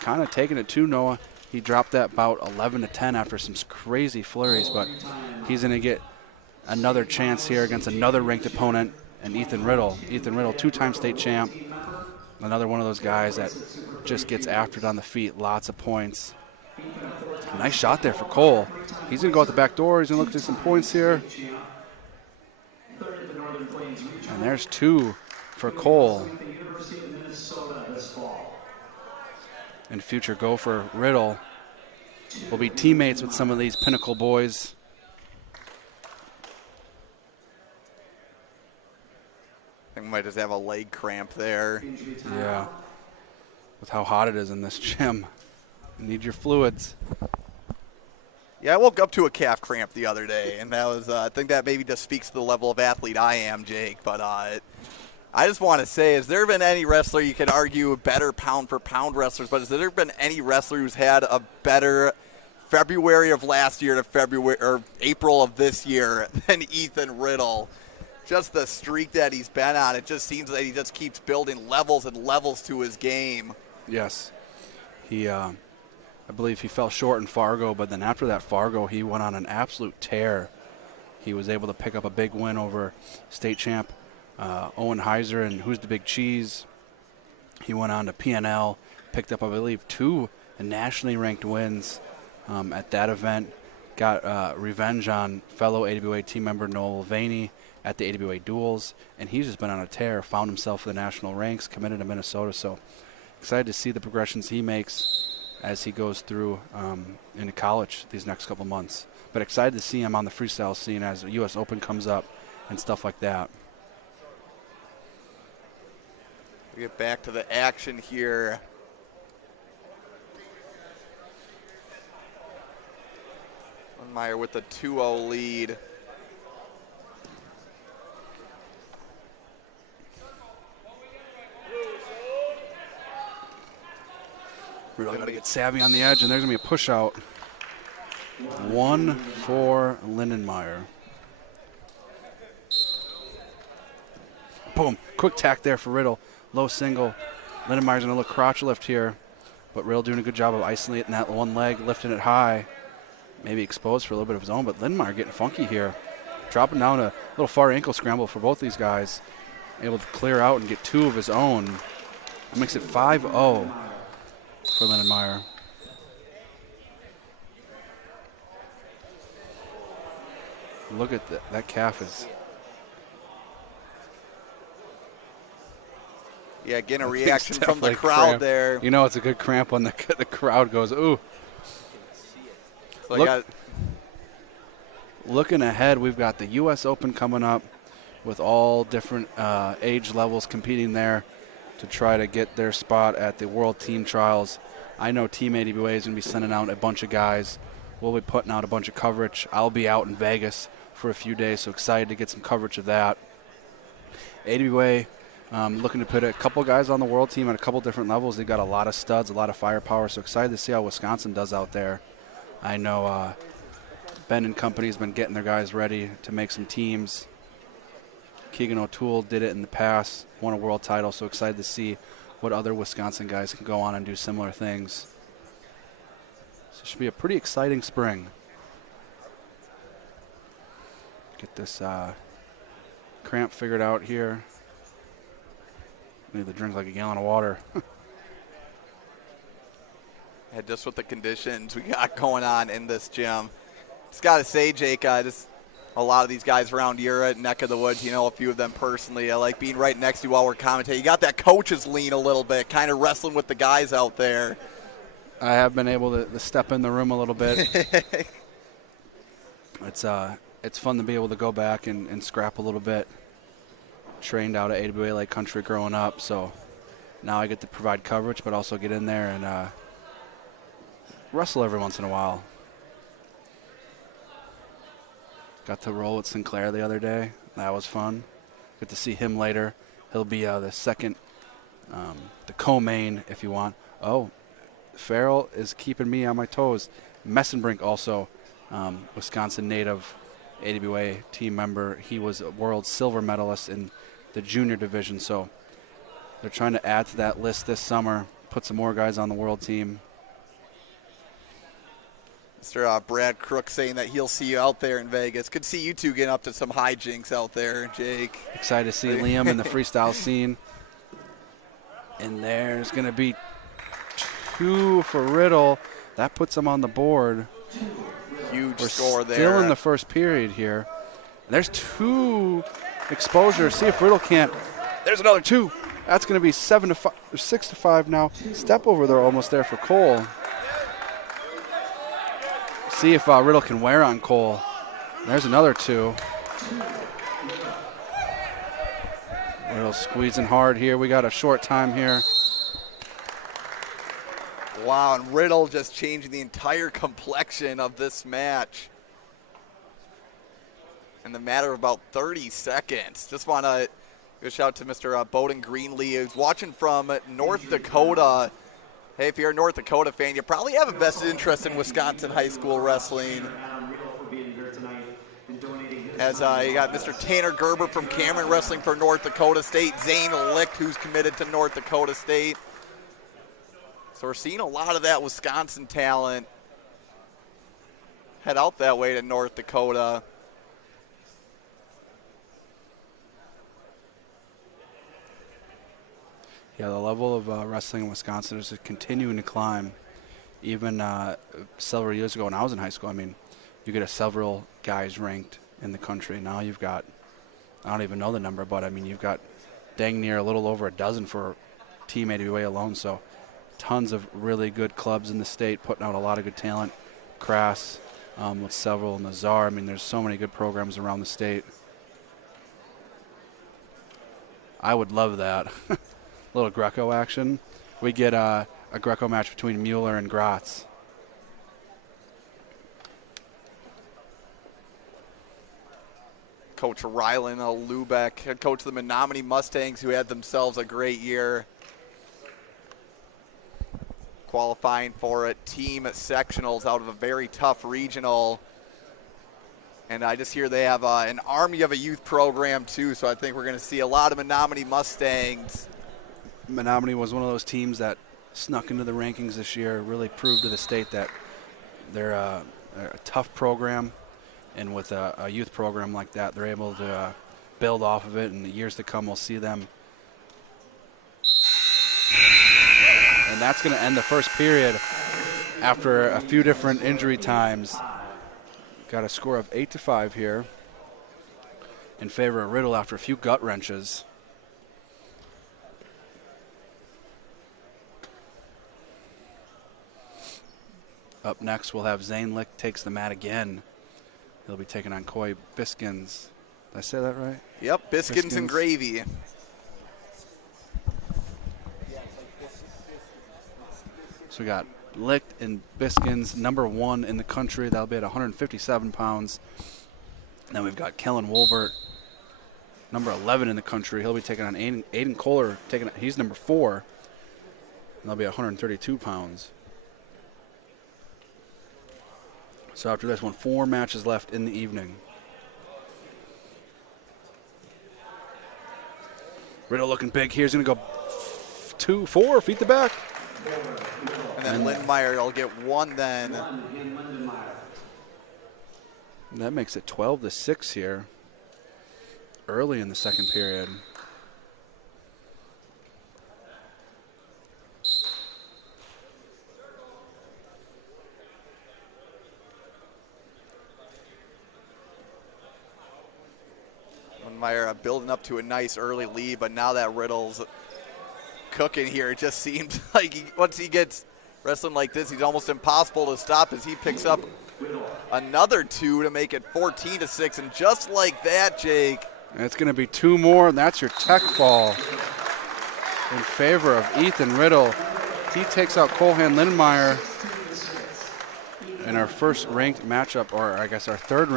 kind of taking it to Noah. He dropped that bout 11-10 after some crazy flurries, but he's going to get another chance here against another ranked opponent, and Ethan Riddle. Ethan Riddle, 2-time state champ. Another one of those guys that just gets after it on the feet, lots of points. Nice shot there for Cole. He's going to go out the back door. He's going to look to some points here. And there's 2 for Cole. And future Gopher Riddle will be teammates with some of these Pinnacle boys. I think we might just have a leg cramp there. Yeah. With how hot it is in this gym. You need your fluids. Yeah, I woke up to a calf cramp the other day, and that was I think that maybe just speaks to the level of athlete I am, Jake. But I just want to say, has there been any wrestler, you could argue better pound-for-pound wrestlers, but has there been any wrestler who's had a better February of last year to February or April of this year than Ethan Riddle? Just the streak that he's been on, it just seems that he just keeps building levels and levels to his game. Yes. He, I believe he fell short in Fargo, but then after that Fargo, he went on an absolute tear. He was able to pick up a big win over state champ Owen Heiser and Who's the Big Cheese. He went on to PNL, picked up, I believe, 2 nationally ranked wins at that event. Got revenge on fellow AWA team member Noel Vaney at the AWA duels, and he's just been on a tear, found himself in the national ranks, committed to Minnesota. So excited to see the progressions he makes as he goes through into college these next couple months. But excited to see him on the freestyle scene as the U.S. Open comes up and stuff like that. We get back to the action here. Meyer with the 2-0 lead. Really got to get savvy on the edge, and there's going to be a push out. 1 for Lindenmeyer. Boom. Quick tack there for Riddle. Low single. Lindenmeyer's going to look crotch lift here, but Riddle doing a good job of isolating that one leg, lifting it high. Maybe exposed for a little bit of his own, but Lindenmeyer getting funky here. Dropping down a little far ankle scramble for both these guys. Able to clear out and get 2 of his own. That makes it 5-0 for Lindenmeyer. Look at that calf is. Yeah, getting a reaction from the crowd cramp. there. You know it's a good cramp when the crowd goes, ooh. So looking ahead, we've got the U.S. Open coming up with all different age levels competing there to try to get their spot at the World Team Trials. I know Team AWA is going to be sending out a bunch of guys. We'll be putting out a bunch of coverage. I'll be out in Vegas for a few days, so excited to get some coverage of that. AWA looking to put a couple guys on the World Team at a couple different levels. They've got a lot of studs, a lot of firepower, so excited to see how Wisconsin does out there. I know Ben and company has been getting their guys ready to make some teams. Keegan O'Toole did it in the past, won a world title, so excited to see what other Wisconsin guys can go on and do similar things. So it should be a pretty exciting spring. Get this cramp figured out here. Need to drink like a gallon of water. Yeah, just with the conditions we got going on in this gym. Just got to say, Jake, just a lot of these guys around your neck of the woods, you know a few of them personally. I like being right next to you while we're commentating. You got that coach's lean a little bit, kind of wrestling with the guys out there. I have been able to step in the room a little bit. It's fun to be able to go back and scrap a little bit. Trained out at AWA Lake Country growing up, so now I get to provide coverage, but also get in there and wrestle every once in a while. Got to roll with Sinclair the other day. That was fun. Get to see him later. He'll be the second, the co-main if you want. Oh, Farrell is keeping me on my toes. Messenbrink also, Wisconsin native, AWA team member. He was a world silver medalist in the junior division, so they're trying to add to that list this summer. put some more guys on the world team. Mr. Brad Crook saying that he'll see you out there in Vegas. Could see you two getting up to some hijinks out there, Jake. Excited to see Liam in the freestyle scene. And there's going to be 2 for Riddle. That puts him on the board. Huge We're score there. Still in the first period here. And there's 2 exposures. See if Riddle can't. There's another 2. That's going to be 7 to 5, or 6 to 5 now. Step over there, almost there for Cole. See if Riddle can wear on Cole. There's another 2. Riddle squeezing hard here. We got a short time here. Wow, and Riddle just changing the entire complexion of this match in the matter of about 30 seconds. Just want to give a shout out to Mr. Bowden Greenlee, who's watching from North Dakota. Hey, if you're a North Dakota fan, you probably have a vested interest in Wisconsin high school wrestling. As you got Mr. Tanner Gerber from Cameron wrestling for North Dakota State, Zane Licht, who's committed to North Dakota State. So we're seeing a lot of that Wisconsin talent head out that way to North Dakota. Yeah, the level of wrestling in Wisconsin is continuing to climb. Even several years ago when I was in high school, I mean, you get several guys ranked in the country. Now you've got, I don't even know the number, but I mean, you've got dang near a little over a dozen for Team AWA alone. So tons of really good clubs in the state putting out a lot of good talent. Crass with several in the Czar. I mean, there's so many good programs around the state. I would love that. Little Greco action. We get a Greco match between Mueller and Gratz. Coach Rylan Lubeck, head coach of the Menominee Mustangs, who had themselves a great year. Qualifying for a team sectionals out of a very tough regional. And I just hear they have an army of a youth program too, so I think we're going to see a lot of Menominee Mustangs. Menominee was one of those teams that snuck into the rankings this year, really proved to the state that they're a tough program, and with a youth program like that, they're able to build off of it. In the years to come, we'll see them. And that's going to end the first period after a few different injury times. Got a score of 8-5 here in favor of Riddle after a few gut wrenches. Up next, we'll have Zane Licht takes the mat again. He'll be taking on Coy Biskins. Did I say that right? Yep, Biskins and gravy. So we got Licht and Biskins, number 1 in the country. That'll be at 157 pounds. And then we've got Kellen Wolbert, number 11 in the country. He'll be taking on Aiden Kohler. He's number 4. And that'll be 132 pounds. So after this one, 4 matches left in the evening. Riddle looking big here. He's going to go 4 feet to back. And then Lindemyer will get 1 then. That makes it 12-6 here early in the second period. Lindemyer building up to a nice early lead, but now that Riddle's cooking here, it just seems like once he gets wrestling like this, he's almost impossible to stop as he picks up another 2 to make it 14-6. And just like that, Jake. And it's going to be 2 more, and that's your tech fall in favor of Ethan Riddle. He takes out Cole Han-Lindemyer in our first ranked matchup, or I guess our third